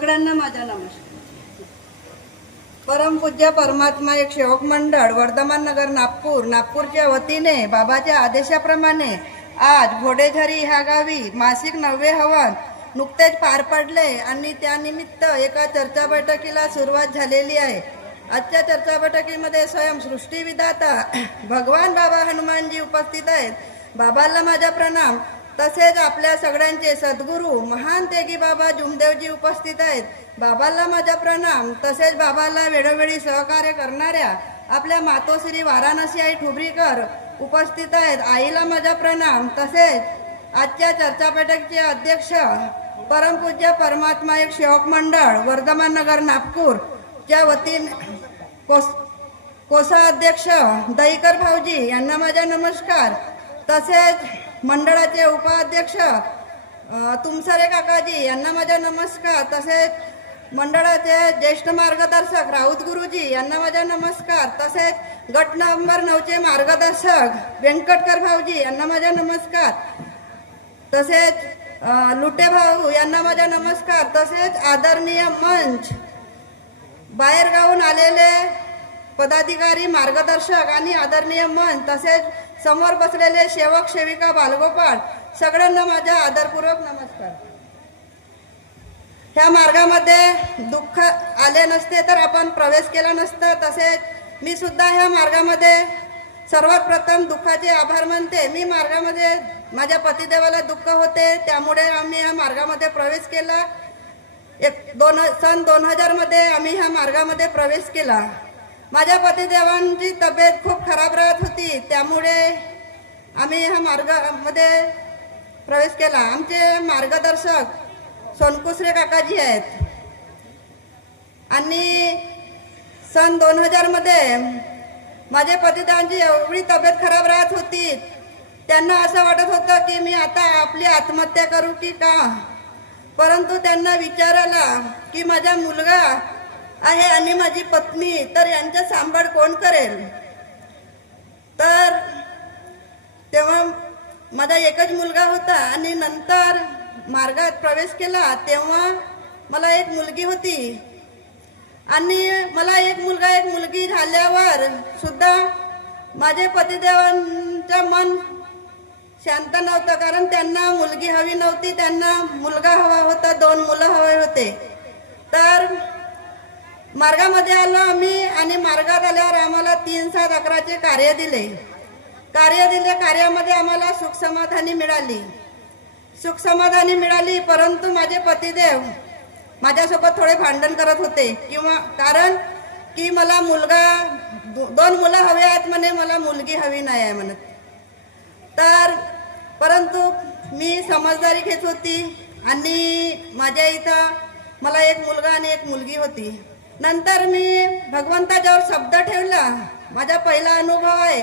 सगळ्यांना माझा नमस्कार। परमपूज्य परमात्मा एक सेवक मंडळ वर्धमान नगर नागपूरच्या वतीने बाबाच्या आदेशाप्रमाणे आज घोडेझरी ह्या गावी मासिक 90 हवन नुकतेच पार पडले आणि त्यानिमित्त एका चर्चा बैठकीला सुरुवात झालेली आहे। आजच्या चर्चा बैठकीमध्ये स्वयं सृष्टी विधाता भगवान बाबा हनुमानजी उपस्थित आहेत। बाबाला माझा प्रणाम। तसेच आपल्या सगळ्यांचे सद्गुरू महान तेगी बाबा जुमदेवजी उपस्थित आहेत। बाबाला माझा प्रणाम। तसेच बाबाला वेळोवेळी सहकार्य करणाऱ्या आपल्या मातोश्री वाराणसी आई ठुबरीकर उपस्थित आहेत। आईला माझा प्रणाम। तसेच आजच्या चर्चा बैठकीचे अध्यक्ष परमपूज्य परमात्मा एक सेवक मंडळ वर्धमान नगर नागपूरच्या वतीने कोषाध्यक्ष दहीकर भाऊजी यांना माझा नमस्कार। तसेच मंडळाचे उपाध्यक्ष तुमसरे काकाजी यांना माझा नमस्कार। तसेच मंडळाचे ज्येष्ठ मार्गदर्शक राऊत गुरुजी यांना माझा नमस्कार। तसेच गट नंबर 9चे मार्गदर्शक व्यंकटकर भाऊजी यांना माझा नमस्कार। तसेच लुटे भाऊ यांना माझा नमस्कार। तसेच आदरणीय मंच बाहेरगावून आलेले पदाधिकारी मार्गदर्शक आणि आदरणीय मंच तसेच समोर बसलेले सेवक सेविका बालगोपाळ सगळ्यांना माझा आदरपूर्वक नमस्कार। ह्या मार्गामध्ये दुःख आले नसते तर आपण प्रवेश केला नसता। तसेच मी सुद्धा ह्या मार्गामध्ये सर्वात प्रथम दुःखाचे आभार मानते। मी मार्गामध्ये माझ्या पतिदेवाला दुःख होते त्यामुळे आम्ही ह्या मार्गामध्ये प्रवेश केला। सन 2000 मध्ये आम्ही ह्या मार्गामध्ये प्रवेश केला। माझ्या पतिदेवांची तब्येत खूप खराब राहत होती त्यामुळे आम्ही ह्या मार्गामध्ये प्रवेश केला। आमचे मार्गदर्शक सोनकुसरे काकाजी आहेत आणि सन 2000 मध्ये माझ्या पतिदेवांची एवढी तब्येत खराब राहत होती त्यांना असं वाटत होतं की मी आता आपली आत्महत्या करू की का, परंतु त्यांना विचार आला की माझा मुलगा आहे आणि माझी पत्नी, तर यांचा सांभाळ कोण करेल। तर तेव्हा माझा एकच मुलगा होता आणि नंतर मार्गात प्रवेश केला तेव्हा मला एक मुलगी होती आणि मला एक मुलगा एक मुलगी झाल्यावर सुद्धा माझे पतिदेवांचं मन शांत नव्हतं, कारण त्यांना मुलगी हवी नव्हती, त्यांना मुलगा हवा होता, 2 मुलं हवे होते। तर मार्गामध्ये आलो आम्ही आणि मार्गात आल्यावर आम्हाला 3, 7, 11चे कार्य दिले। कार्यामध्ये आम्हाला सुख समाधानी मिळाली। परंतु माझे पतिदेव माझ्यासोबत थोडे भांडण करत होते किंवा कारण की मला मुलगा 2 मुलं हवे आहेत म्हणे, मला मुलगी हवी नाही आहे म्हणत। तर परंतु मी समजदारी घेत होती आणि माझ्या इथं मला एक मुलगा आणि एक मुलगी होती। नंतर मी भगवंताच्यावर शब्द ठेवला। माझा पहिला अनुभव आहे।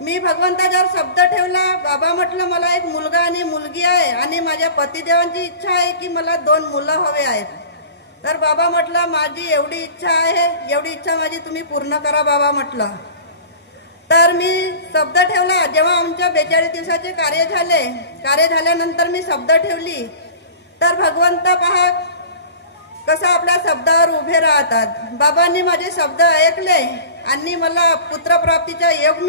मी भगवंताच्यावर शब्द ठेवला। बाबा म्हटलं मला एक मुलगा आणि मुलगी आहे आणि माझ्या पतिदेवांची इच्छा आहे की मला 2 मुलं हवे आहेत। तर बाबा म्हटलं माझी एवढी इच्छा आहे, एवढी इच्छा माझी तुम्ही पूर्ण करा बाबा म्हटलं। तर मी शब्द ठेवला। जेव्हा आमच्या 42 दिवसाचे कार्य झाल्यानंतर मी शब्द ठेवली तर भगवंत पहा कसं आपल्या शब्दावर उभे राहतात। बाबांनी माझे शब्द ऐकले आणि मला पुत्रप्राप्तीचा योग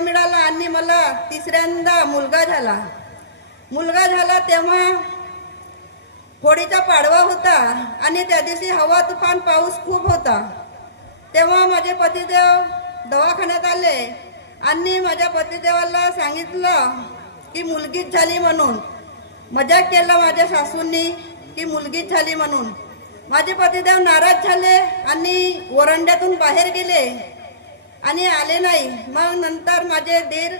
मिळाला आणि मला तिसऱ्यांदा मुलगा झाला। तेव्हा होळीचा पाडवा होता आणि त्या दिवशी हवा तुफान पाऊस खूप होता। तेव्हा माझे पतिदेव दवाखान्यात आले आणि माझ्या पतिदेवाला सांगितलं की मुलगीच झाली म्हणून। मजाक केला माझ्या सासूंनी की मुलगीच झाली म्हणून। माझे पतिदेव नाराज झाले आणि ओरंड्यातून बाहेर गेले आणि आले नाही। मग नंतर माझे दीर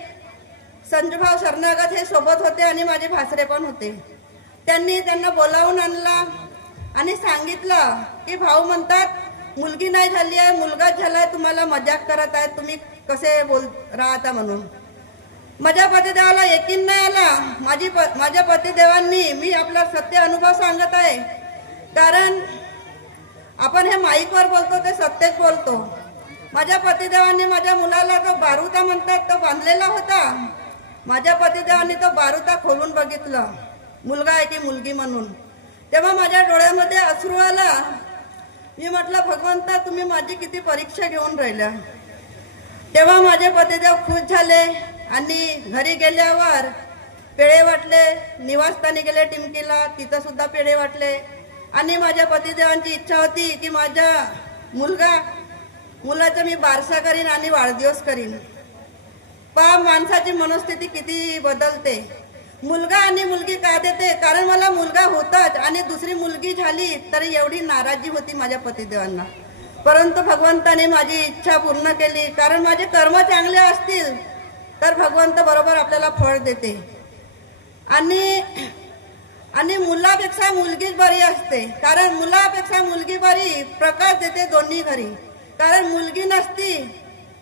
संजूभाऊ शरणागत हे सोबत होते आणि माझे भासरे पण होते। त्यांना बोलावून आणला आणि सांगितलं की भाऊ म्हणतात मुलगी नाही झाली आहे, मुलगाच झालाय, तुम्हाला मजाक करत आहे, तुम्ही कसे राहता म्हणून। माझ्या पतिदेवाला यकीन नाही आला। माझ्या पतिदेवांनी मी आपला सत्य अनुभव सांगत आहे, कारण आपण हे माईकवर बोलतो ते सत्यच बोलतो। माझ्या पतिदेवांनी माझ्या मुलाला जो बारूदा म्हणतात तो बांधलेला होता। माझ्या पतिदेवांनी तो बारूदा खोलून बघितलं मुलगा आहे की मुलगी म्हणून. तेव्हा माझ्या डोळ्यामध्ये अश्रू आला. मी म्हटलं, भगवंता तुम्ही माझी किती परीक्षा घेऊन राहिल्या. तेव्हा माझे पतिदेव खुश झाले आणि घरी गेल्यावर पेढे वाटले. निवासस्थानी गेले टिमकीला, तिथं सुद्धा पेढे वाटले. आणि माझ्या पतिदेवांची इच्छा होती की माझ्या मुलाचं मी बारसा करीन आणि वाढदिवस करीन. पहा माणसाची मनस्थिती किती बदलते. मुलगा आणि मुलगी का देते, कारण मला मुलगा होताच आणि दुसरी मुलगी झाली तरी एवढी नाराजी होती माझ्या पतिदेवांना. परंतु भगवंताने माझी इच्छा पूर्ण केली. कारण माझे कर्म चांगले असतील तर भगवंत बरोबर आपल्याला फळ देते. आणि मुलापेक्षा मुलगीच बरी असते. कारण मुलापेक्षा मुलगी बरी प्रकाश देते दोन्ही घरी. कारण मुलगी नसती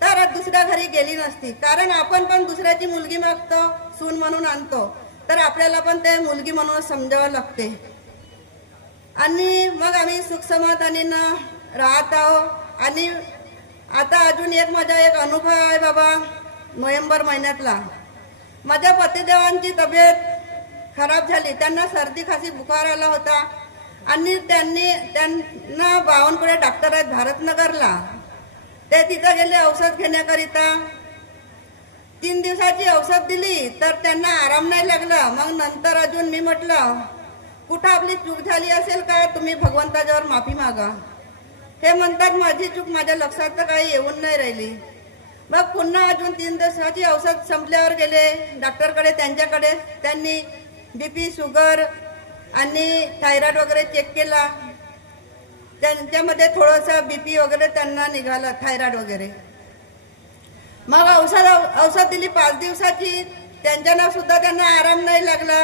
तर दुसऱ्या घरी गेली नसती. कारण आपण पण दुसऱ्याची मुलगी मागतो, सून म्हणून आणतो, तर आपल्याला पण ते मुलगी म्हणून समजावं लागते. आणि मग आम्ही सुख समाधानीनं राहत आहोत. आणि आता अजून माझा एक अनुभव आहे बाबा. नोव्हेंबर महिन्यातला माझ्या पतिदेवांची तब्येत खराब झाली. त्यांना सर्दी खासी बुखार आला होता आणि त्यांना बावनकुळे डॉक्टर आहेत भारतनगरला. ते तिथं गेले औषध घेण्याकरिता. 3 दिवसाची औषध दिली तर त्यांना आराम नाही लागला. मग नंतर अजून मी म्हटलं, कुठं आपली चूक झाली असेल का, तुम्ही भगवंताच्यावर माफी मागा. हे म्हणतात माझी चूक माझ्या लक्षात तर काही येऊन नाही राहिली. मग पुन्हा अजून 3 दिवसाची औषध संपल्यावर गेले डॉक्टरकडे. त्यांच्याकडे त्यांनी BP, शुगर आणि थायरॉइड वगैरे चेक केला. त्यांच्यामध्ये थोडंसं BP वगैरे त्यांना निघालं, थायरॉइड वगैरे. मग औषध दिली 5 दिवसाची. त्यांच्यानं सुद्धा त्यांना आराम नाही लागला.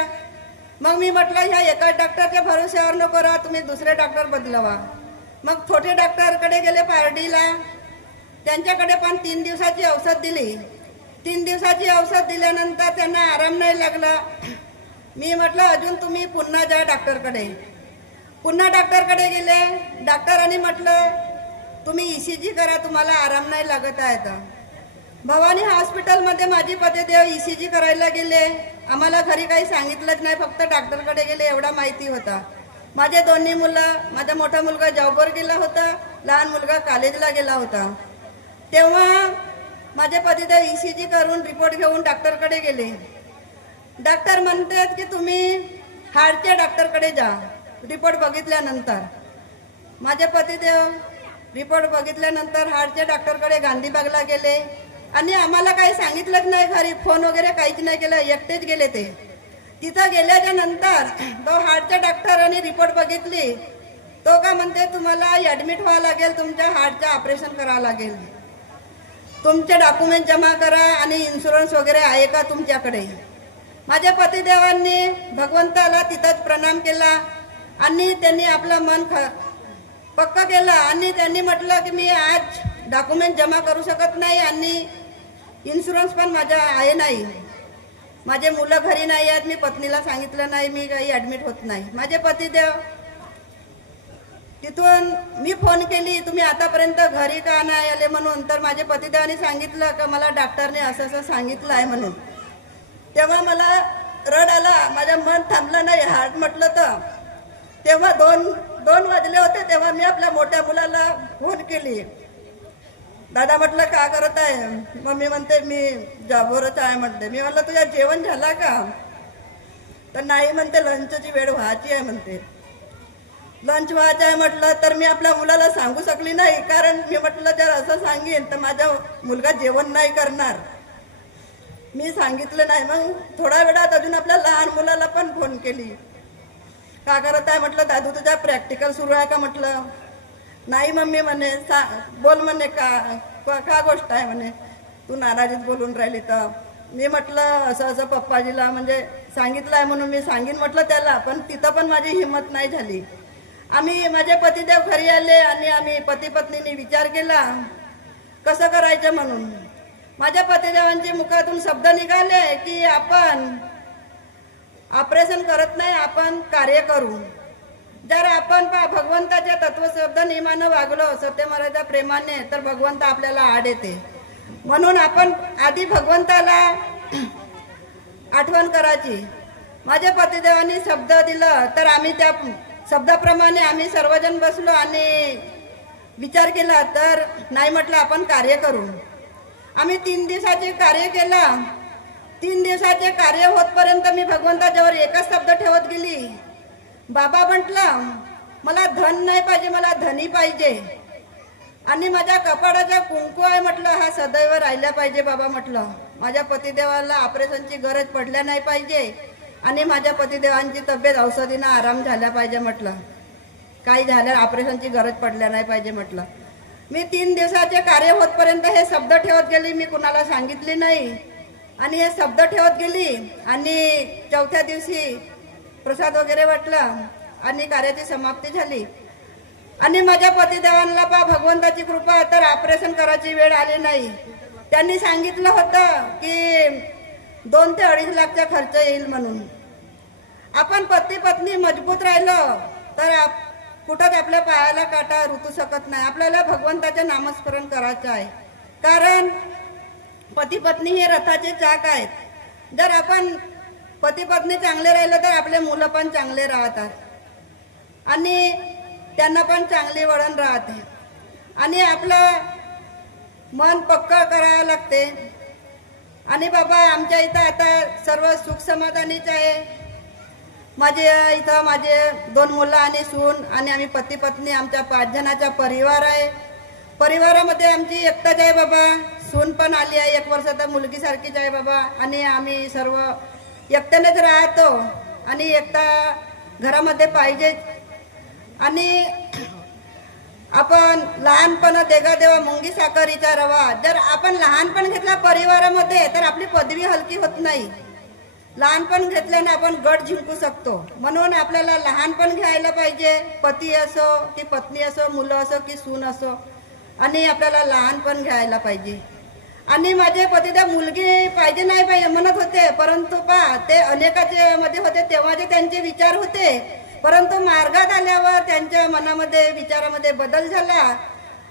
मग मी म्हटलं, ह्या एका डॉक्टरच्या भरोश्यावर नको राहा, तुम्ही दुसरे डॉक्टर बदलवा. मग छोटे डॉक्टरकडे गेले पारडीला. त्यांच्याकडे पण 3 दिवसाची औषध दिली. 3 दिवसाची औषध दिल्यानंतर त्यांना आराम नाही लागला. मी म्हटलं, अजून तुम्ही पुन्हा जा डॉक्टरकडे. पुन्हा डॉक्टरकडे गेले. डॉक्टरांनी म्हटलं, तुम्ही ECG करा, तुम्हाला आराम नाही लागत आहे. तर भवानी हॉस्पिटलमध्ये माझी पतिदेव ECG करायला गेले. आम्हाला घरी काही सांगितलंच नाही, फक्त डॉक्टरकडे गेले एवढा माहिती होता. माझे दोन्ही मुलं, माझा मोठा मुलगा जॉबवर गेला होता, लहान मुलगा कॉलेजला गेला होता. तेव्हा माझे पतिदेव ECG करून रिपोर्ट घेऊन डॉक्टरकडे गेले. डॉक्टर म्हणतात की तुम्ही हार्टच्या डॉक्टरकडे जा. रिपोर्ट बघितल्यानंतर माझे पतिदेव रिपोर्ट बघितल्यानंतर हार्टच्या डॉक्टरकडे गांधीबागला गेले. आणि आम्हाला काही सांगितलंच नाही, घरी फोन वगैरे काहीच नाही केलं, एकटेच गेले ते. तिथं गेल्याच्या नंतर तो हार्टच्या डॉक्टरांनी रिपोर्ट बघितली. तो का म्हणते, तुम्हाला ॲडमिट व्हावं लागेल, तुमच्या हार्टचं ऑपरेशन करावं लागेल, तुमचे डॉक्युमेंट जमा करा आणि इन्शुरन्स वगैरे आहे का तुमच्याकडे. माझ्या पतिदेवांनी भगवंताला तिथंच प्रणाम केला आणि त्यांनी आपलं मन पक्क केलं. आणि त्यांनी म्हटलं की मी आज डॉक्युमेंट जमा करू शकत नाही आणि इन्शुरन्स पण माझा आहे नाही, माझे मुलं घरी नाही आहेत, मी पत्नीला सांगितलं नाही, मी काही ॲडमिट होत नाही. माझे पतिदेव तिथून मी फोन केली, तुम्ही आतापर्यंत घरी का नाही आले म्हणून. तर माझे पतिदेवांनी सांगितलं का मला डॉक्टरने असं असं सांगितलं आहे म्हणून. तेव्हा मला रड आला, माझं मन थांबलं नाही. हार्ट म्हटलं तर तेव्हा दोन वाजले होते. तेव्हा मी आपल्या मोठ्या मुलाला फोन केली. दादा म्हटलं का करत आहे. मम्मी म्हणते मी जॉबवरच आहे म्हणते. मी म्हटलं तुझ्या जेवण झाला का. तर नाही म्हणते, लंचची वेळ व्हायची आहे म्हणते. लंच व्हायचं आहे म्हटलं तर मी आपल्या मुलाला सांगू शकली नाही, कारण मी म्हटलं जर असं सांगेन तर माझा मुलगा जेवण नाही करणार. मी सांगितलं नाही. मग थोड्या वेळात अजून आपल्या लहान मुलाला पण फोन केली. का करत आहे म्हटलं. दादू तुझा प्रॅक्टिकल सुरू आहे का म्हटलं. नाही मम्मी म्हणे. बोल म्हणे, का गोष्ट आहे म्हणे, तू नाराजीत बोलून राहिली. तर मी म्हटलं असं असं पप्पाजीला म्हणजे सांगितलं आहे म्हणून मी सांगीन म्हटलं त्याला. पण तिथं पण माझी हिंमत नाही झाली. माझे पतिदेव घरी आले आणि आम्ही पती पत्नीने विचार केला कसं करायचं म्हणून. माझ्या पतिदेवांच्या मुखातून शब्द निघाले की आपण ऑपरेशन करत नाही, आपण कार्य करू. जर आपण भगवंताच्या तत्वशब्द नियमानं वागलो, सत्यमर्यादा प्रेमाने, तर भगवंत आपल्याला आड येते. म्हणून आपण आधी भगवंताला आठवण करायची. माझ्या पतिदेवांनी शब्द दिलं तर आम्ही त्या शब्दाप्रमाणे आम्ही सर्वजण बसलो आणि विचार केला, तर नाही म्हटलं आपण कार्य करू. आम्ही 3 दिवसाचे कार्य केला. 3 दिवसाचे कार्य होतपर्यंत मी भगवंताजवळ एकच शब्द ठेवत गेली. बाबा म्हटलं मला धन नाही पाहिजे, मला धनी पाहिजे. आणि माझ्या कपाळाचा कुंकू आहे म्हटलं हा सदैव राहिला पाहिजे बाबा. म्हटलं माझ्या पतिदेवाला ऑपरेशनची गरज पडल्या नाही पाहिजे आणि माझ्या पतिदेवांची तब्येत औषधीनं आराम झाल्या पाहिजे. म्हटलं काही झालं ऑपरेशनची गरज पडल्या नाही पाहिजे. म्हटलं मी 3 दिवसाचे कार्य होतपर्यंत हे शब्द ठेवत गेली. मी कुणाला सांगितले नाही आणि हे शब्द ठेवत गेली. आणि 4थ्या दिवशी प्रसाद वगैरे वाटला आणि कार्याची समाप्ती झाली. आणि माझ्या पतिदेवांना भगवंताची कृपा, तर ऑपरेशन करायची वेळ आली नाही. त्यांनी सांगितलं होतं की 2 ते 2.5 लाखचा खर्च येईल म्हणून. आपण पती पत्नी मजबूत राहिलं तर कुठंच आपल्या पायाला काटा रुतू शकत नाही. आपल्याला भगवंताचे नामस्मरण करायचं आहे, कारण पती पत्नी हे रथाचे चाक आहेत. जर आपण पती पत्नी चांगले राहिलं तर आपले मुलं पण चांगले राहतात आणि त्यांना पण चांगली वळण राहते. आणि आपलं मन पक्का करावं लागते. आणि बाबा आमच्या इथं आता सर्व सुख समाधानीच आहे. माझे 2 मुलं आणि सून आणि आम्ही पती पत्नी, आमच्या 5 जणांचा परिवार आहे. परिवारामध्ये आमची एकटाच आहे बाबा. सून पण आली आहे, 1 वर्षाचा मुलगीसारखीच आहे बाबा. आणि आम्ही सर्व एकट्यानेच राहतो आणि एकटा घरामध्ये पाहिजे. आणि आपण लहानपण देगा देवा मुंगी साखरीचा रवा. जर आपण लहानपण घेतला परिवारामध्ये तर आपली पदवी हलकी होत नाही. लहानपण घेतल्याने आपण गट जिंकू शकतो. म्हणून आपल्याला लहानपण घ्यायला पाहिजे. पती असो की पत्नी असो, मुलं असो की सून असो, आणि आपल्याला लहानपण घ्यायला पाहिजे. आणि माझे पतिदेव मुलगी पाहिजे नाही पाहिजे म्हणत होते, परंतु ते अनेकाचे मध्ये होते तेव्हा जे त्यांचे विचार होते, परंतु मार्गात आल्यावर त्यांच्या मनामध्ये विचारामध्ये बदल झाला.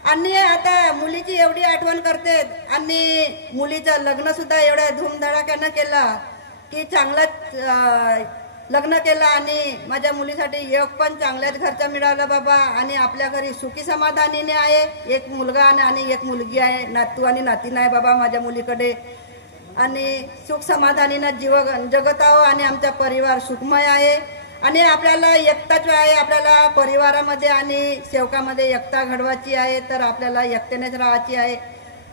आणि आता मुलीची एवढी आठवण करते आणि मुलीचं लग्न सुद्धा एवढ्या धूमधडाक्यानं केलं की चांगलंच लग्न केलं. आणि माझ्या मुलीसाठी योग पण चांगल्याच घरचा मिळाला बाबा. आणि आपल्या घरी सुखी समाधानीने आहे. 1 मुलगा आणि 1 मुलगी आहे. नातू आणि नातीन आहे बाबा माझ्या मुलीकडे. आणि सुख समाधानीनं जगत आहो आणि आमचा परिवार सुखमय आहे. आणि आपल्याला एकताच आहे. आपल्याला परिवारामध्ये आणि सेवकामध्ये एकता घडवायची आहे, तर आपल्याला एकतेनेच राहायची आहे.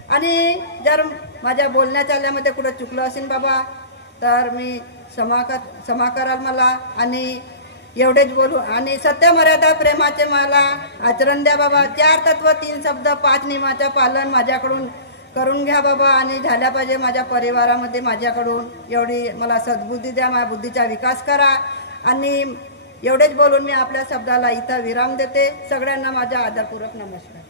आणि जर माझ्या बोलण्या चालण्यामध्ये कुठं चुकलं असेल बाबा तर मी क्षमा कराल मला. आणि एवढेच बोलू. आणि सत्य मर्यादा प्रेमाचे मला आचरण द्या बाबा. 4 तत्व 3 शब्द 5 नियमाचं पालन माझ्याकडून करून घ्या बाबा. आणि झाल्या पाहिजे माझ्या परिवारामध्ये माझ्याकडून. एवढी मला सद्बुद्धी द्या, माझ्या बुद्धीचा विकास करा. आणि एवढेच बोलून मी आपल्या शब्दाला इथं विराम देते. सगळ्यांना माझा आदरपूर्वक नमस्कार.